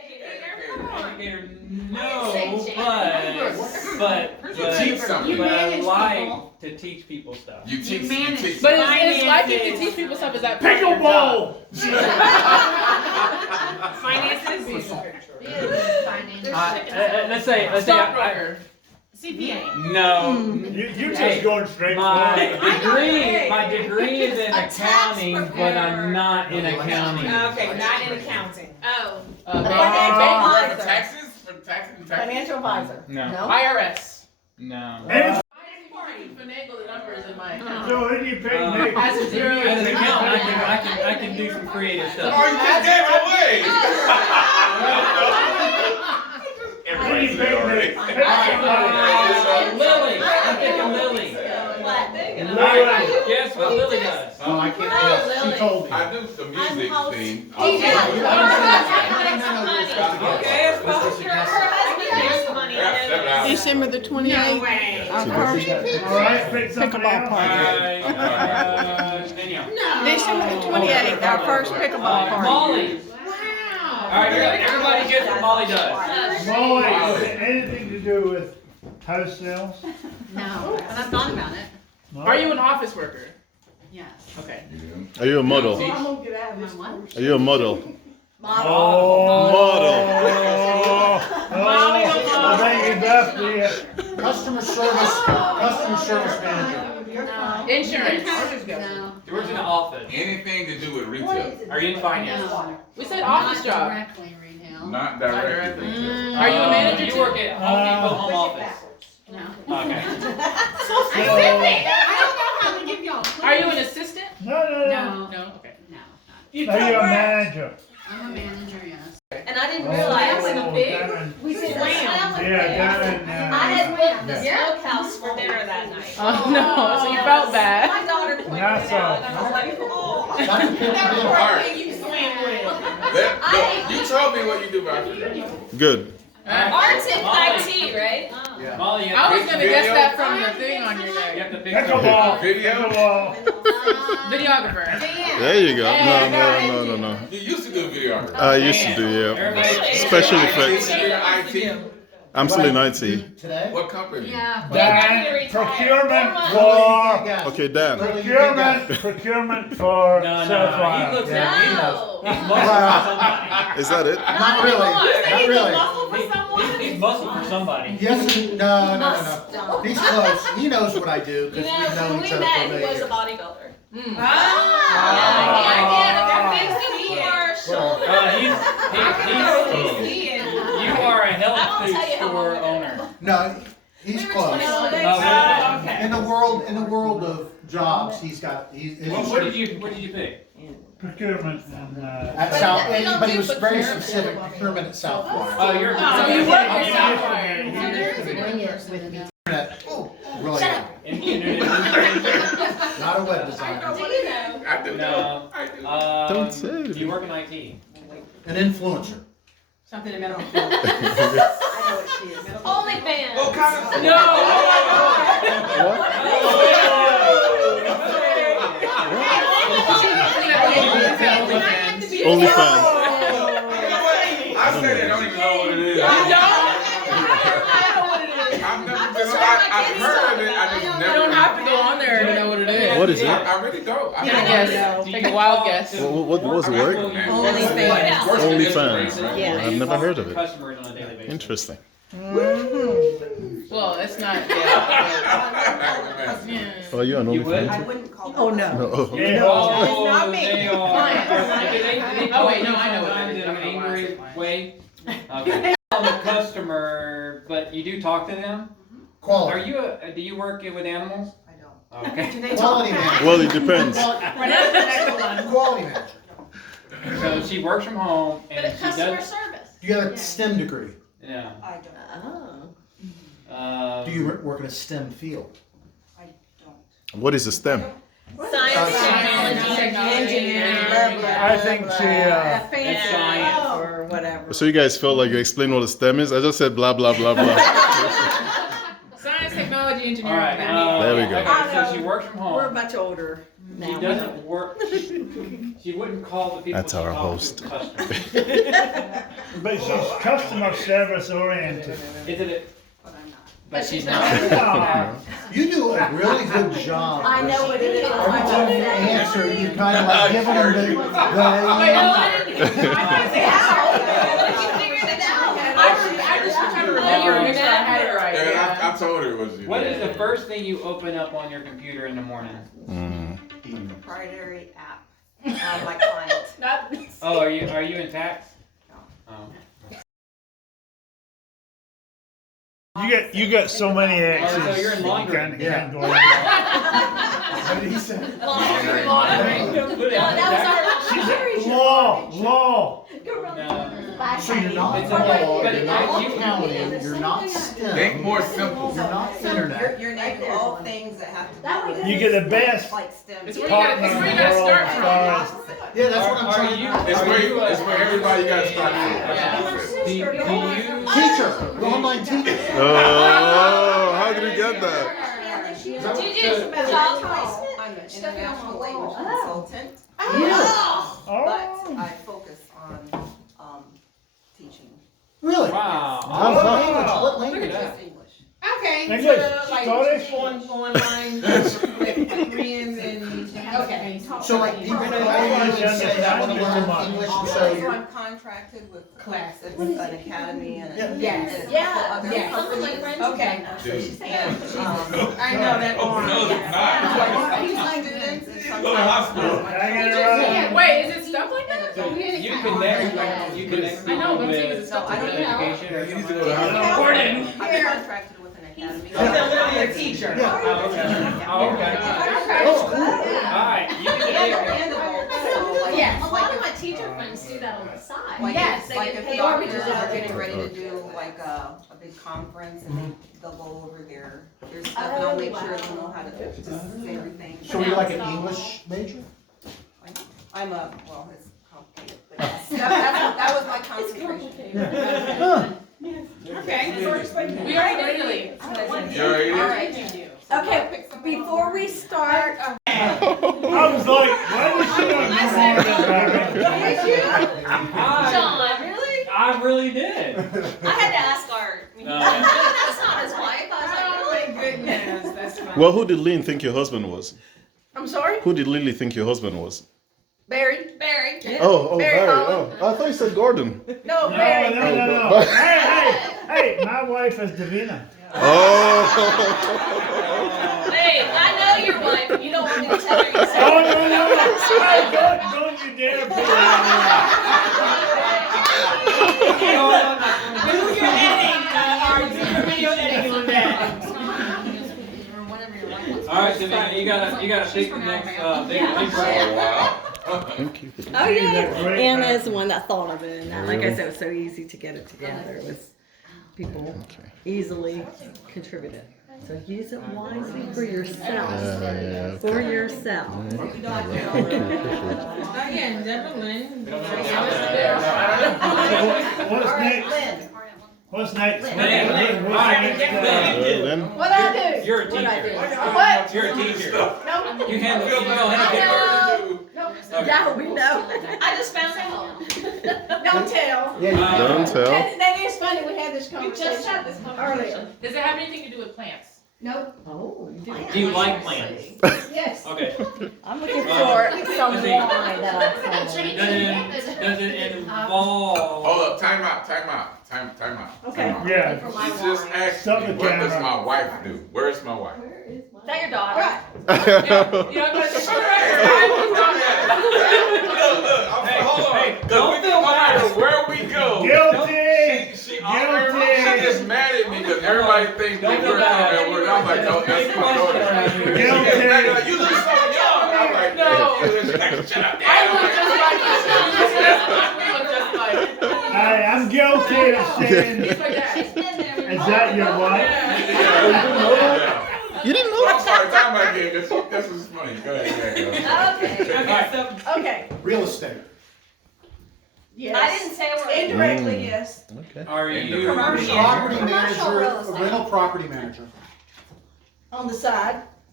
Educator, no, but You teach something. but I manage like people. to teach people stuff. You teach. But it's liking to teach people stuff. Is that Pickleball! Finances? Let's say stockbroker? CPA. no. You just going straight for My it. degree is in accounting, but I'm not in accounting. Okay, not in accounting. Oh. Bank For taxes? For taxes? Financial advisor. No. IRS. No. And Finagle the numbers in my account. so then you pay Nick. As a zero. As an accountant, I can do some creative stuff. Oh, you just gave it away. Then you pay Nick. Lily, I'm thinking Lily. Lily. Guess what Lily does? Oh, I can't tell. She told me. I knew the music thing. December the 28th. Our first All right, pick something pickleball else. party. Danielle. December the 28th, our first pickleball party. Molly. All right, everybody gets what Molly does. Molly, anything to do with house sales? No, but I've thought about it. No? Are you an office worker? Yes. Okay. Are you a model? My what? Are you a model? Oh. Molly, I think you definitely. Customer service manager. Insurance. No. She works in the office. Anything to do with retail. Are you in finance? No. We said office Not job. directly retail. Not directly. retail. Are you a manager You too? work at Home Depot home office. No. Okay. I don't know how to give y'all. Are you an assistant? No. No. No. Okay. No. Are you a manager? I'm a manager, yes. And I didn't Oh, realize down we said in- slam. Yeah, down in, I had booked the smokehouse for dinner that night. Oh no. So you felt bad. My daughter pointed it Not so. out, and I was like, oh. Alright. You swam with. Look, you told me what you do, but I forgot. Good. Arts and IT, right? Molly, you I have was gonna guess that from the thing on your you leg. have to pick Pickleball. Video? Pickleball. Videographer. There you go. No. You used to do video. I used to do, yeah. Special effects. IT. I'm still in IT. Today? What company? Yeah. Dan, procurement for, Okay, Dan. procurement for No, South he Florida. looks Yeah, he No. He's muscle Is that it? Not really. Not really. He's muscle for somebody. Yes, no. He's close. He knows what I do because You know, we've known when each we other met, for he many was a years. bodybuilder. You are a health food store owner. No, he's close. Okay. In the world of jobs, he's got. What did you pick? Procurement and, At South, but he was very specific. Procurement at South Florida. Oh, you're. So you work for Southwire. Internet. Oh, really? Internet. Not a web designer. I do know. No. Don't say it. You work in IT. An influencer. Something in the middle. OnlyFans. What kind of? OnlyFans. I said it, I don't even know what it is. I've heard of it, I just You never. don't have to go on there to know what it is. What is it? I really don't. I Take a don't guess. Take a wild guess. What was the word? OnlyFans. OnlyFans. I've never heard of it. Customers on a daily basis. Interesting. Well, it's not. Yeah. Oh, you an You would? OnlyFans? Oh, no. No. Oh, yeah. not me. they are. Oh, wait, no, I know what it is. In an angry way. Okay. I'm a customer, but you do talk to them. Are Quality. you? Do you work with animals? I don't. Okay. Quality manager. Well, it depends. Quality manager. So she works from home But and a she customer does. service. Do you have a STEM degree? Yeah. I don't. Do you work in a STEM field? What is a STEM? Science, technology, Engineering. I think she, It's science. Or whatever. So you guys felt like you explained what a STEM is? I just said blah, blah, blah, blah. Science, technology, All engineering. right. There we go. Okay, so she works from home. We're much older She now. doesn't work. She wouldn't call the people. That's she our calls host. the customers. But she's customer service oriented. Isn't it? But I'm not. But she's not. Oh, You do a really good job. I know what it is. Every time you answer, you kind of like giving them the. No, I didn't. I didn't say how. You figured it out. I just trying to remember to make sure I had it right. Yeah, Yeah. I told her it was you. What is the first thing you open up on your computer in the morning? Proprietary app on my client. Oh, are you in tax? Oh. you got so many exes. Oh, so you're in laundry. You can't go in. What did he say? Laundry. Put it No, in that tax. was our. She's law. No. So you're not It's a- law, but you're not you- accounting, you're not Think STEM, more simple. you're not internet. You're naming all things that have to do with. You get the best Like STEM. It's where you gotta, it's where you gotta start from. Yeah, that's what I'm Are trying you- to. It's where everybody got to start from. That's what she said. Do you Teacher, the online teacher. Oh, how did you get that? Did you do child placement? I'm an international language consultant, Oh. but I focus on, teaching. Really? Wow. What language? What Look at language? that. English. Okay, English, so like Scottish? online with Koreans and, okay. So like people call you and say, I want to learn English, and So so I'm contracted with classes, with an academy and Yeah. Yes. and a Yeah, couple other yeah. Some of my companies. friends. Okay. Dude. And, I know that Oh, one. no, it's not. some students and Go to hospital. Hanging Yeah, around. wait, is it stuff like that? So you connect, you connect I know, people but I'm saying, is it with stuff I like don't that? education or You need to something go to like that. hospital. Gordon. I'm contracted with an academy. Literally a teacher. Yeah. Oh, okay. Oh, okay. Oh, cool. Alright, you can And take adults, so like. Yes. A lot of my teacher friends do that on the side. Like, Yes, like they if get doctors paid. are getting ready to do like a big conference and they'll go over their stuff and I'll make sure they know how to say everything. So you're like an English major? I'm well, it's complicated, but yes, that was my It's concentration. complicated. Huh. Okay. We already did it. You already All did? right. Okay, before we start, I was like, why was she on John, really? I really did. I had to ask Art. No. That's not his wife. I was like, oh really? my goodness, that's funny. Well, who did Lynn think your husband was? I'm sorry, Who did Lily think your husband was? Barry? Barry. Oh, Barry Barry. Holland. Oh, I thought you said Gordon. No, No, Barry. no. Hey, my wife is Davina. Oh. Hey, I know your wife, and you don't want me to tell her you Oh, said no. Hey, don't you dare put it on Do your editing, Art, do your video editing on that. Alright, Savannah, you gotta pick the next, big Oh, wow. Thank you. Oh, yeah. Great Anna's the one that thought of it, and like I said, it was so easy to get it together. It was, people easily contributed. So use it wisely for yourself. Yeah. For yourself. Again, Devlin. What's next? What's next? Lynn. What's Alright, next? Lynn? What I do? You're a What I teacher. do? What? You're a teacher. No, You handle it. no, we know. I just found out. Don't tell. Don't tell. That is funny, we had this You conversation. just had this conversation. Earlier. Does it have anything to do with plants? Nope. Oh, you do. Do you like plants? Yes. Okay. I'm looking for some wine that I found. Does it involve? Hold up, time out. Okay. Time out. Yeah. She just asked Stop me, the what does camera. my wife do? Where's my wife? Is that your daughter? Right. You know, because Hold on. Hey, 'Cause don't we feel no matter bad. where we go, Guilty! she Guilty! just mad at me because everybody thinks we Don't feel work bad. at work. I'm like, oh, that's my daughter. Guilty. She gets mad, like, you look so young. I'm like, No. shut up. I look just like you. We look just like. Hey, I'm guilty of saying, He's my dad. is that your wife? Yeah. You didn't know? I'm sorry, time out again. This was funny. Go ahead. Okay. Okay. Real estate. Yes. I didn't say a word. Indirectly, yes. Okay. Are you? Commercial. Property Commercial manager, real a estate. rental property manager. On the side.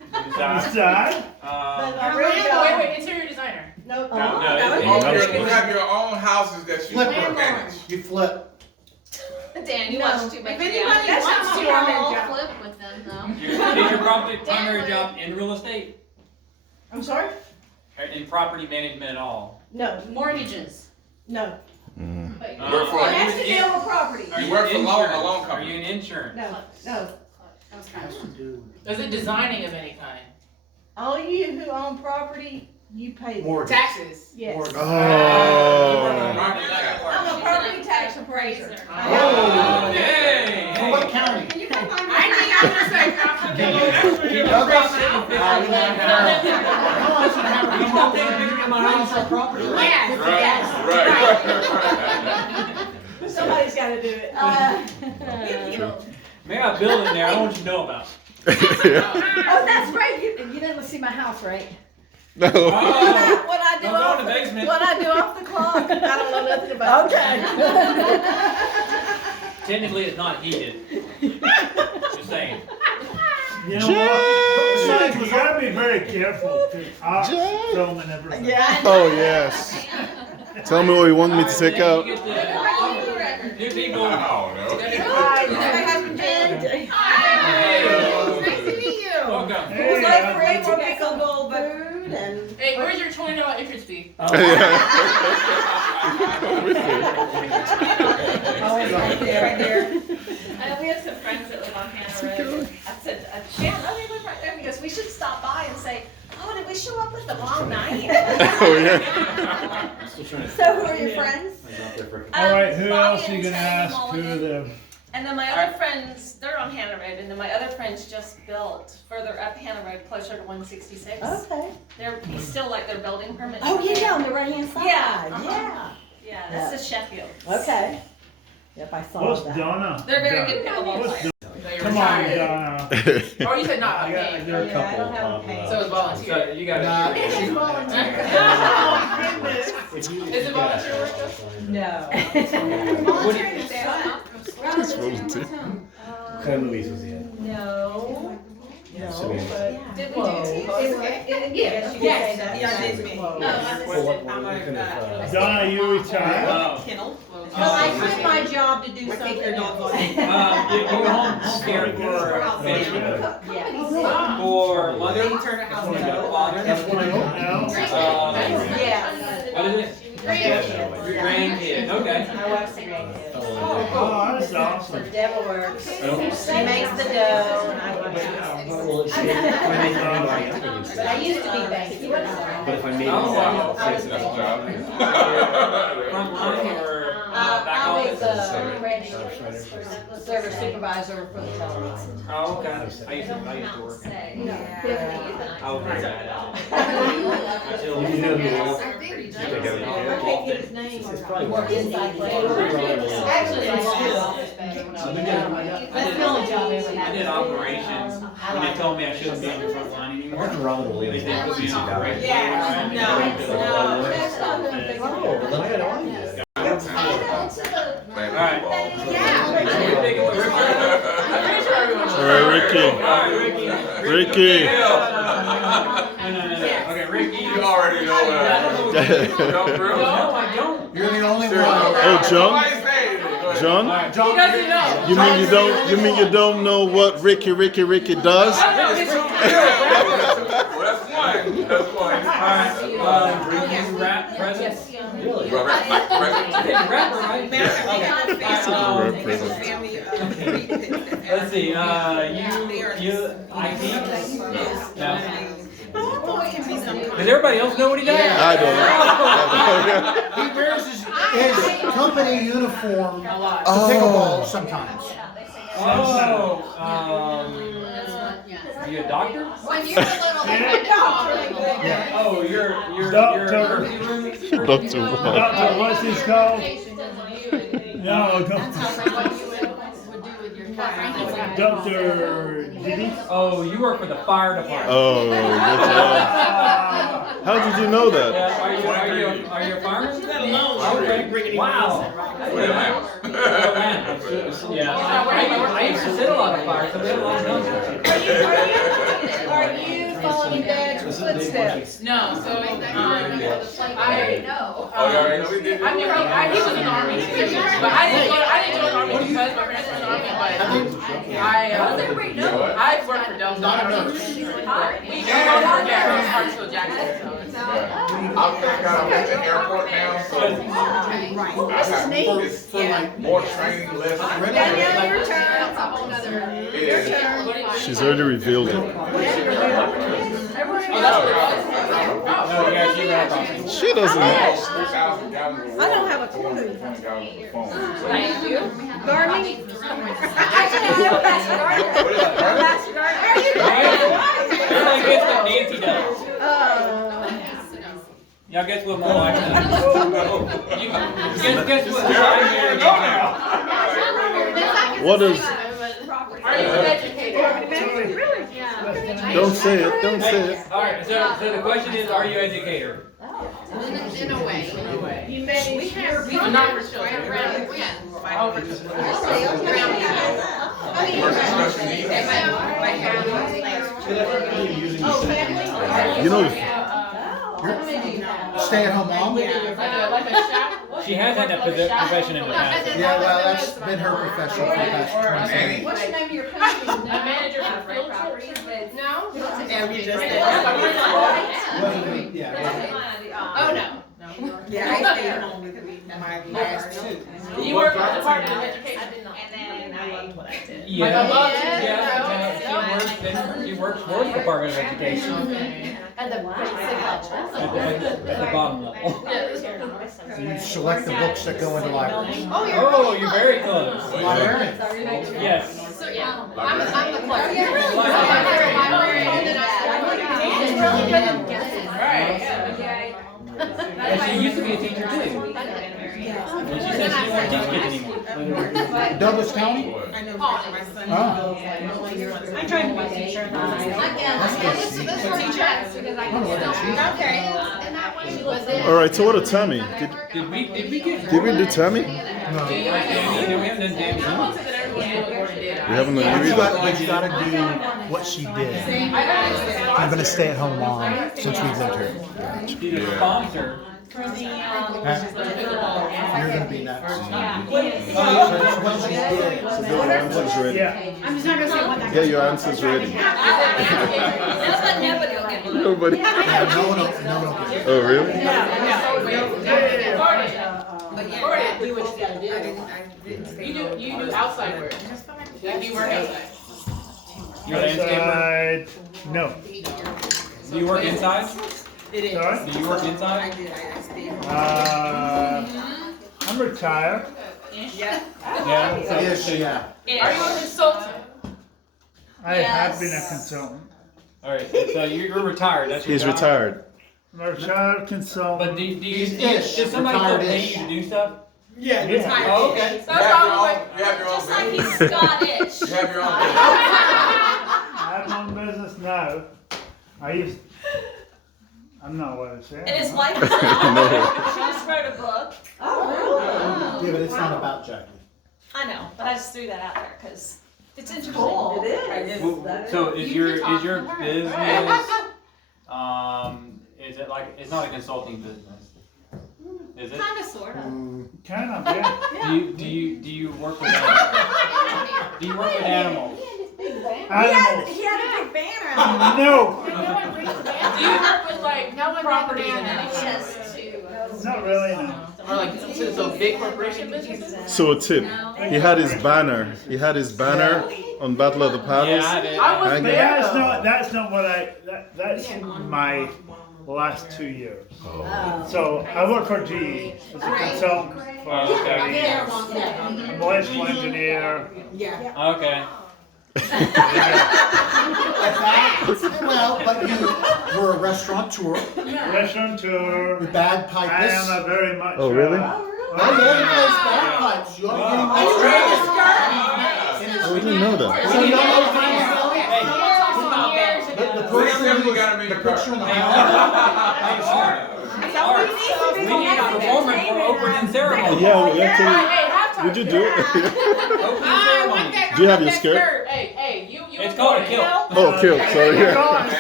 Inside? Wait, interior designer. Nope. No, You have your own houses that you Flip can it. manage. You flip. Dan, you No. watch too much. If anybody That's wants not to, normal. I'll Flip with them though. Is your primary job in real estate? I'm sorry? Or in property management at all? No, Mortgages. no, Work for- Are It has you to in- deal with property. Are You you work for in a loan insurance? Are company. you in insurance? No. Is it designing of any kind? All you who own property, you pay. Mortgage. Taxes. Yes. Oh. I'm a property tax appraiser. Oh, yay! For what county? Can you come find me? I think I'm gonna say Somebody's gotta do it. May I build in there? I don't want you to know about. Oh, that's right, you didn't see my house, right? No. Oh, What I do don't go off, in the basement. what I do off the clock, I don't know nothing about. Okay. Technically, it's not heated. Just saying. You know what? You gotta be very careful, cause ox Jack. film and everything. Yeah. Oh, yes. Tell me what you want me to take out. You get the new people. I don't know. Hi, my husband Jen. Hey. Nice to meet you. Welcome. Hey, Would like to how's create it more going? pickleball food and. Hey, where's your $20 entrance fee? Right there. We have some friends that live on Hannah Road. I said, Shannon, oh, they live right there. He goes, we should stop by and say, oh, did we show up at the wrong night? Oh, yeah. So who are your friends? All right, who Bobby else are you and gonna Ted ask? Mulligan. Who are the? And then my other friends, they're on Hannah Road, and then my other friends just built further up Hannah Road, closer to 166. Okay. He's still like their building permit. Oh, yeah, on the right hand side. Yeah, uh-huh. Yeah. Yeah, this is Sheffield. Okay. Yep, I saw What's that. Donna? They're very good pickleball What's players. Donna? Come on, Donna. Oh, you said not paid. There are a Yeah, I don't couple have a pain. So it's volunteer. So you got Nah, to. she's Oh, goodness. Is it volunteer work though? No. Volunteering is that? It's volunteer. Claire Louise was in. No. No, but. Did we do teams? Yes, you can say that. Yeah, I did me. Close. Donna, you retired? Kennel. Well, I quit my job to do We'll something take their dog else. on. You home care for family, Yes. for mother, Turn a house That's down. father. No? Yes. What is it? Your grandkid. Okay. My wife's a grandkid. Oh, that's awesome. The devil works. She makes the dough and I work out. Well, if I make anybody else, I would But I say. used to be banking. But if I made Oh, wow. anybody else, That's a job. Front line or back I was office? the service supervisor for the television. Oh, okay. I used to work. I was very bad at it. You Until know who else? I think You think I would I do? can't get his name. It's probably Work inside player. Actually, it's That's the only job I ever I had. did operations when they told me I shouldn't be on the front line anymore. Martin Robin will They leave. did put me in operations. Yeah, no. That's not the thing. Oh, well, then I got all you. Alright. All right, Ricky. Alright, Ricky. Ricky. No. Okay, Ricky. You already know that. No, I don't. You're the only one. Oh, John? John? Alright. He doesn't know. You mean you don't know what Ricky does? Well, that's one. That's one. Alright, Ricky's rap presence. Really? Okay, rapper, right? Let's see, you, IT? No. Does everybody else know what he does? I don't know. He wears his company uniform to Oh. pickleball sometimes. Oh, are you a doctor? When you're a little bit. Yeah. Oh, you're Doctor. emergency room? Doctor what? Doctor, what's his called? No, Doctor Diddy? Oh, you work for the fire department. Oh, good job. How did you know that? Yeah, are you a fireman? Okay. Wow. Yeah, I used to sit a lot of fires, so we had a lot of guns. Are you following Dad's footsteps? No, so, I already know. Oh, you already know we did it? I mean, he was in the army too, but I didn't join the army because my parents were in the army, but I worked for Delta. Not a nurse. We both work at Hartsfield Jackson, so it's. I'm thinking I'm at the airport now, so I have more training, less. Danielle, your turn. Yeah. She's already revealed it. Oh, yeah, she ran across. She doesn't know. 3,000 gallons of I don't water, have a clue. 20 gallons of foam. Thank you. Gardening? What is it? Everybody gets what Nancy does. Y'all guess what my wife does? Guess what my What is? Are you an educator? Don't say it. Don't say it. Alright, so the question is, are you an educator? In a way. You manage your. But not for children. Oh, for children. You know, Stay-at-home mom? Like a shop? She has had that profession in the past. Yeah, well, that's been her profession for the past 20 Nanny. What's the name of your company? A manager for field trips? No? And we just Oh, no. Yeah, I stayed home with my last two. You work for the Department of Education? And then I loved what I did. She works for the Department of Education At the at the bottom level. You select the books that go into libraries. Oh, you're very close. Librarian. Yes. So, yeah, I'm the clerk. You're really good. It's really good at guessing. Right. And she used to be a teacher too. And she said she didn't want to teach kids anymore. Douglas County? I know my son. Oh. I'm trying to be a teacher. This one's teacher. Okay. And that one she was in. all right. So what a Tammy. Did we get? Did we do Tammy? No, we haven't done Tammy. We haven't done But you you either. gotta do what she did. I've been a stay-at-home mom since we lived here. She's a sponsor. You're gonna be next. Oh, What she did. So get your answers ready. Yeah. I'm just not gonna say what that. Get your answers ready. Nobody. Yeah, no one will get it. Oh really? You do outside work. Like you work outside. You're a landscaper. Outside, no. Do you work inside? Sorry? Do you work inside? I'm retired. Yeah. Yes, yeah. Are you a consultant? I have been a consultant. All right. So you're retired. That's your He's job? retired. I'm a retired But consultant. do you He's does ish, somebody still pay retired-ish. you to do stuff? Yeah. Oh, okay. That's why I was like, You have your own Just like business? he's Scottish. You have your own business? I have my own business now. I'm not what I say. And his wife, No. she just wrote a book. Yeah, but it's not about Jackie. I know, but I just threw that out there because it's interesting. So is your business is it like it's not a consulting business? Is it? Kind of, sort of. Kind of, yeah. Do you work with animals? Do you work with animals? Animals. He had a big banner. No, do you work with like properties and anything? not really, no. Or like so big corporation businesses? So a tip. He had his banner. He had his banner on Battle of the Paddles. Yeah, I did. I was Hang But there. that's not what that's my last 2 years. So I work for GE as a consultant for 30 years. I'm an electrical engineer. Yeah. Okay. Well, but you were a restaurateur Restaurateur. with bad I pipers. am a very much. Oh, really? Oh, yeah, he plays bagpipes. You ought to get him. Oh, we didn't know that. So you don't know what kind of the person Definitely who's gotta make the a car. picture in the Hey, house. we need a performance for opening ceremony. Yeah, we Hey, actually. halftime. Would you do it? Opening ceremony. Do you have your skirt? Hey, you. It's called a kilt. Oh, kill. Sorry. Call it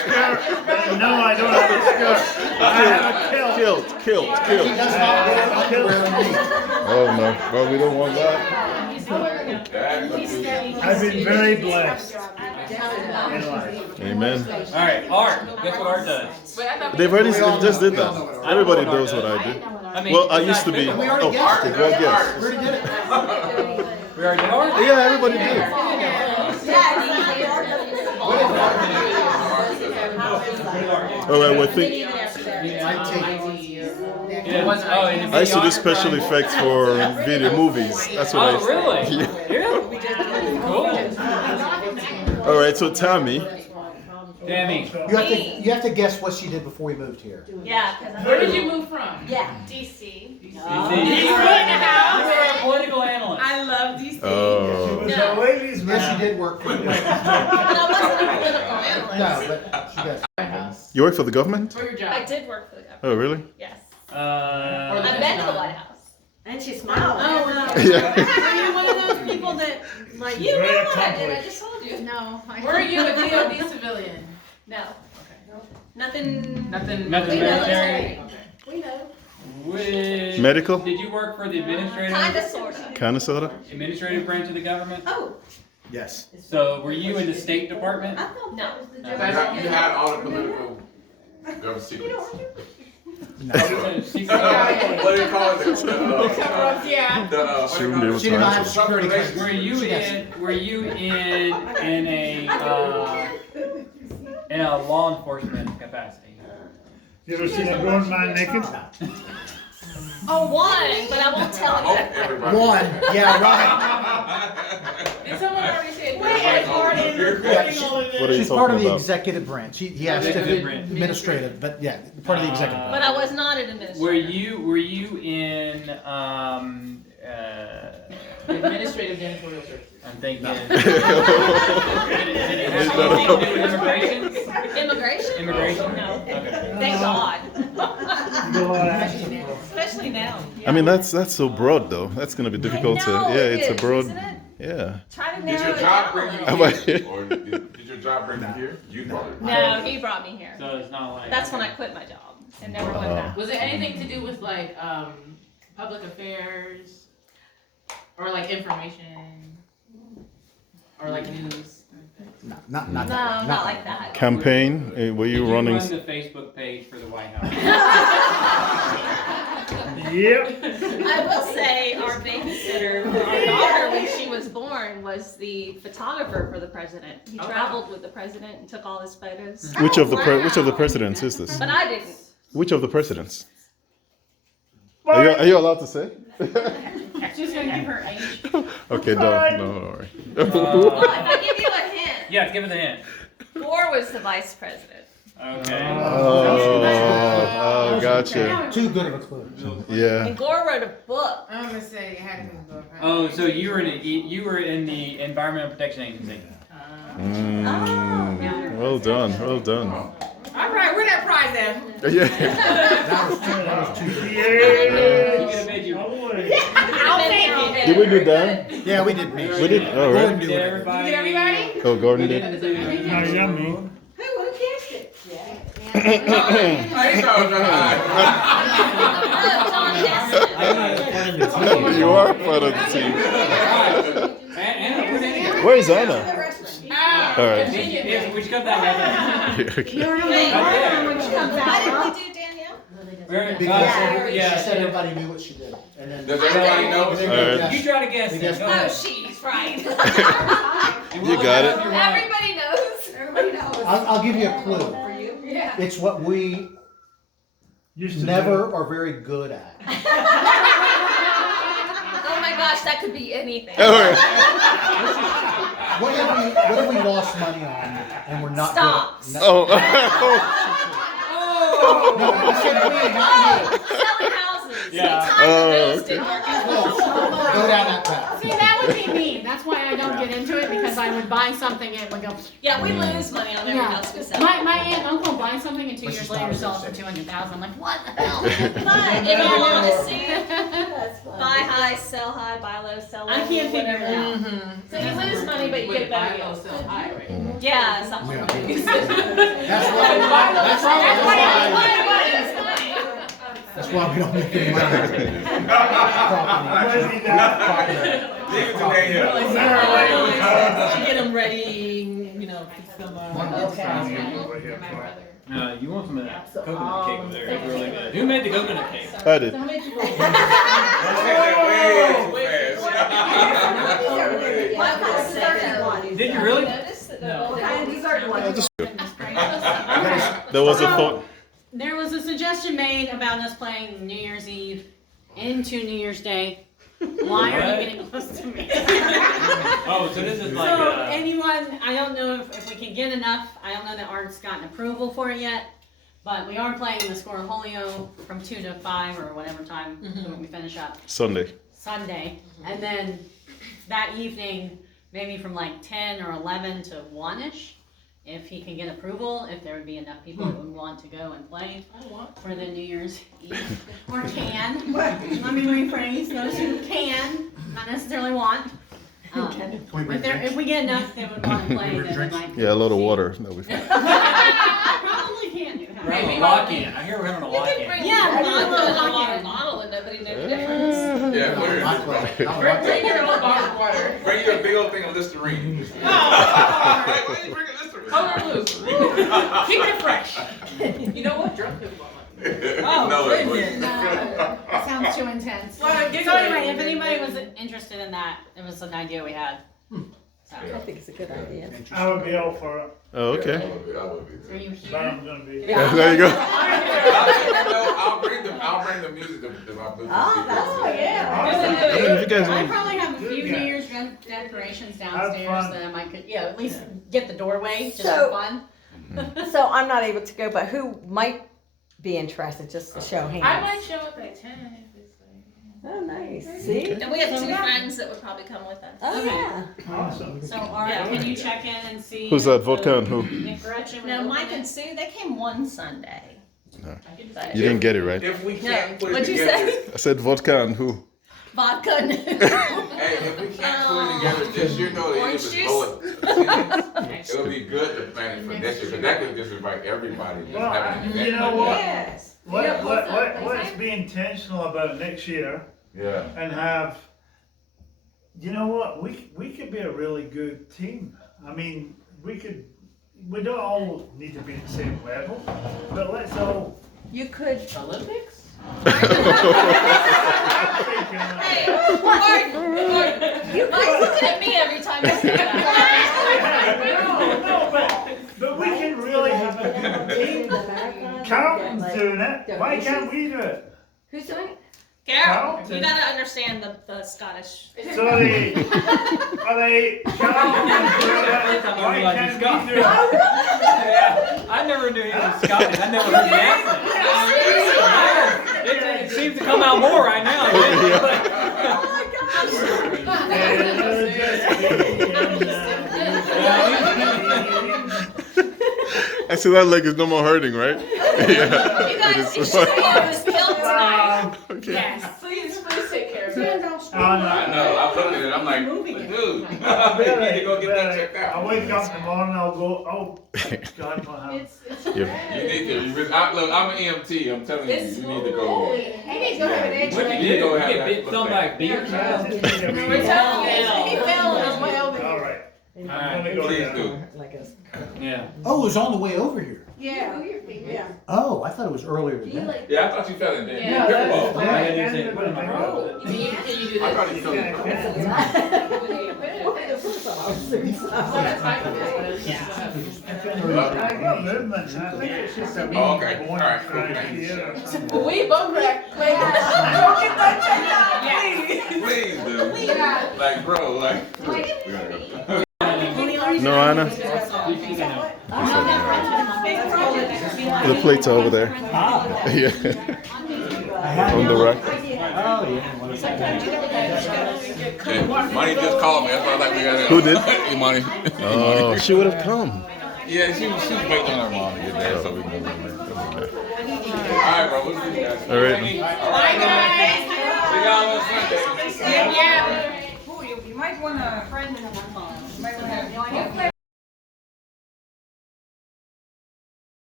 No, I don't have a skirt. I have a kilt. Kilt. He does not wear underwear underneath. Oh no, well we don't want that. I've been very blessed in life. Amen. All right, Art. Guess what Art does? Wait, I thought we They've already just did I that. don't Everybody know what knows Art what I does. do. I mean, Well, I used to be. We already Oh, guessed okay, it. well, yes. We already did it. We already did Art? Yeah, everybody did. All right, well, I think I used to do special effects for video movies. That's what I used to. really? Yeah. Cool. All right, so Tammy. Tammy. You have to guess what she did before we moved here. Yeah, because Where did you move from? Yeah. DC. You were a political analyst. I love DC. She Oh. was a ladies' man. Yes, she did work for the But I wasn't a political analyst. No, but she does. You work for the government? For your job. I did work for the government. Oh, really? Yes. Uh, I've been to the White House. And she smiled. Oh, wow. Yeah. Are you one of those people that, like, you know Very what I did? I accomplished. just told you. No. Were you a DOD civilian? No. Nothing. Nothing. Nothing military. We know. Which, Medical? Did you work for the administrative? Kinda, sorta. Kind of, sort of? Administrative branch of the government? Oh, Yes. So were you in the State Department? I thought that was the You joke. had all the political government secrets. Secret- What do you call it? Yeah. She wouldn't be able She to did not have answer. security clearance. Were you in a law enforcement capacity? You ever seen a grown man naked? Oh, one, but I won't tell I you. hope everybody. One. Yeah, right. Did someone already say What are you She's part of talking the about? executive branch. He asked if Executive it branch. administrative, but yeah, part of the executive branch. But I was not an administrator. Were you in administrative janitorial services? I'm thinking. No. Did it have anything to do with immigration? Immigration? Immigration? No. Okay. Thank God. You know what I asked him for? Especially now. I mean, that's so broad, though. That's going to be difficult to. know Yeah, it it's a is, broad. isn't it? Yeah. Try to Did narrow your it job down bring a you little. here? Or did your job bring you here? You brought it. No, he brought me here. So it's not like. That's when I quit my job and never went back. Was it anything to do with like public affairs or like information or like news? No, not No, that. not like that. Campaign? Were Did you you running? run the Facebook page for the White House? Yep. I will say our babysitter for our daughter when she was born was the photographer for the president. He traveled with the president and took all his photos. Which of the presidents is this? But I didn't. Which of the presidents? Are you allowed to say? She's gonna give her age. Okay, don't worry. Well, if I give you a hint, Yeah, give it a hint. Gore was the vice president. Okay. Oh, gotcha. Too good of a clue. Yeah. And Gore wrote a book. I'm gonna say it had to be book. Oh, so you were in the Environmental Protection Agency. Well done. Well done. All right, where that prize at? Yeah. That was too good. You get a veggie roll. I'll take it. Did we do Dan? Yeah, we did. We did. Oh, Gordon right. did Did it. everybody? Everybody? Oh, Gordon did. Oh, yummy. I ain't know John Desmond. You are part of the team. Anna, where's Anna? Where is Anna? All right. Yeah, we should come back. Okay. Wait, Right when she comes out. What did we do, Danielle? Because Yeah. she said everybody knew what she did. And then Does everybody know? and then All right. You try to guess You it. guessed Go Oh, ahead. she's right. And You got it. Everybody knows. Everybody knows. I'll give you a clue. Yeah. It's what we Used to never are very good at. Oh my gosh, that could be anything. All right. What have we lost money on and we're not Stocks. good at? Oh. No, I said we, not Selling houses. Yeah. Sometimes those didn't work out. you. Go down that path. See, that would be me. That's why I don't get into it, because I would buy something and it would go. Yeah, we lose money on every Yeah. house we sell. My aunt and uncle buy something and 2 But years she's later not sell it for 200,000. I'm like, what the hell? But in all honesty, Buy high, sell high, buy low, sell low. I can't figure it out. So you lose money, but you get better deals. Yeah, something like that. That's why we don't make any money. Leave it to Daniel. Get them ready, you know, fix them up. You want some of that coconut cake over there? It's really good. Who made the coconut cake? I did. Don't say that way too fast. Did you really? There was a thought. There was a suggestion made about us playing New Year's Eve into New Year's Day. Why are you getting close to me? Oh, so this is like. So anyone, I don't know if we can get enough. I don't know that Art's gotten approval for it yet, but we are playing the Scorholio from 2 to 5 or whatever time when we finish up. Sunday. And then that evening, maybe from like 10 or 11 to 1-ish, if he can get approval, if there would be enough people that would want to go and play for the New Year's Eve, or can. Let me rephrase, those who can, not necessarily want. If we get enough that would want to play, then we might. Yeah, a lot of water. That'll be fine. Probably can do. We're having a lock-in. I hear we're having a lock-in. Yeah, water bottle and nobody knows the difference. Yeah, Bring your own bottled water. bring you a big old thing of Listerine. Oh. Why you bring a Listerine? Color blue. Keep it fresh. You know what? Drunk people want. No, it wouldn't. Sounds too intense. So anyway, if anybody was interested in that, it was an idea we had. So. I think it's a good idea. I would be all for it. Oh, okay. I would be Are you But here? I'm gonna be. Yeah, there you go. I'll bring the music to my booth. If you guys I want. probably have a few New Year's decorations downstairs that I might could, at least get the doorway, just for fun. So I'm not able to go, but who might be interested, just to show hands? I might show up at 10 if it's like. Oh, nice. See? And we have 2 friends that would probably come with us. Oh, yeah. Awesome. So, Art, can you check in and see? Who's that? Vodka and who? If Gretchen would No, open Mike it? and Sue, they came one Sunday. No. But You didn't get it right. If we can't put it what'd you together, say? I said vodka and who? Vodka and hey, if we can't put it together this year, though, it Orange was juice? low. It would be good to plan it for next year, because that could just invite everybody. Just Well, have an event you know like what? that. Let's be intentional about next year Yeah. and have, you know what, we could be a really good team. I mean, we don't all need to be at the same level, but let's all. You could. Olympics? Hey, Gordon, why are you looking at me every time I say that? No, but we can really have a good team. Carlton's doing it. Why can't we do it? Who's doing it? Carol, Carlton. you gotta understand the Scottish. So are they Carlton's doing it? Why can't we do it? I never knew he was Scottish. I never heard the accent. It seems to come out more right now. I see that leg is no more hurting, right? You guys, you should have this killed tonight. Okay. Yes. Please take care of it. Oh, no. I know, I'm looking at it, I'm like, dude, you need to go get that checked out. I wake up in the morning, I'll go, oh, God, what happened? You need to, look, I'm an EMT, I'm telling you, you need to go. You need to go have an You X-ray. need to go have Get that. bit some like beer. We're telling you, he fell on his way over All here. right. Alright, Let me go please down. do. Yeah. Oh, it was on the way over here. Yeah. Oh, I thought it was earlier than that. Yeah, I thought you fell in there. Yeah. Pickleball. I didn't say put it on the road. Can you do I this? thought you fell in there. Movement, I think it's just a Oh, okay. weak All right, cool, point thank you. here. We both cracked. Go get that checked out, please. Please, dude. Like, bro, like. We gotta go. No, Anna. The plates are over there. Yeah. On the rack. Hey, Money just called me, that's why I like we got Who did? Money. Oh, she would have come. Yeah, she was waiting on her mom to get there, so we can move on. Alright, bro, we'll see you guys. All right. Bye, guys. See you y'all on Sunday. Yeah. You might wanna. You might wanna.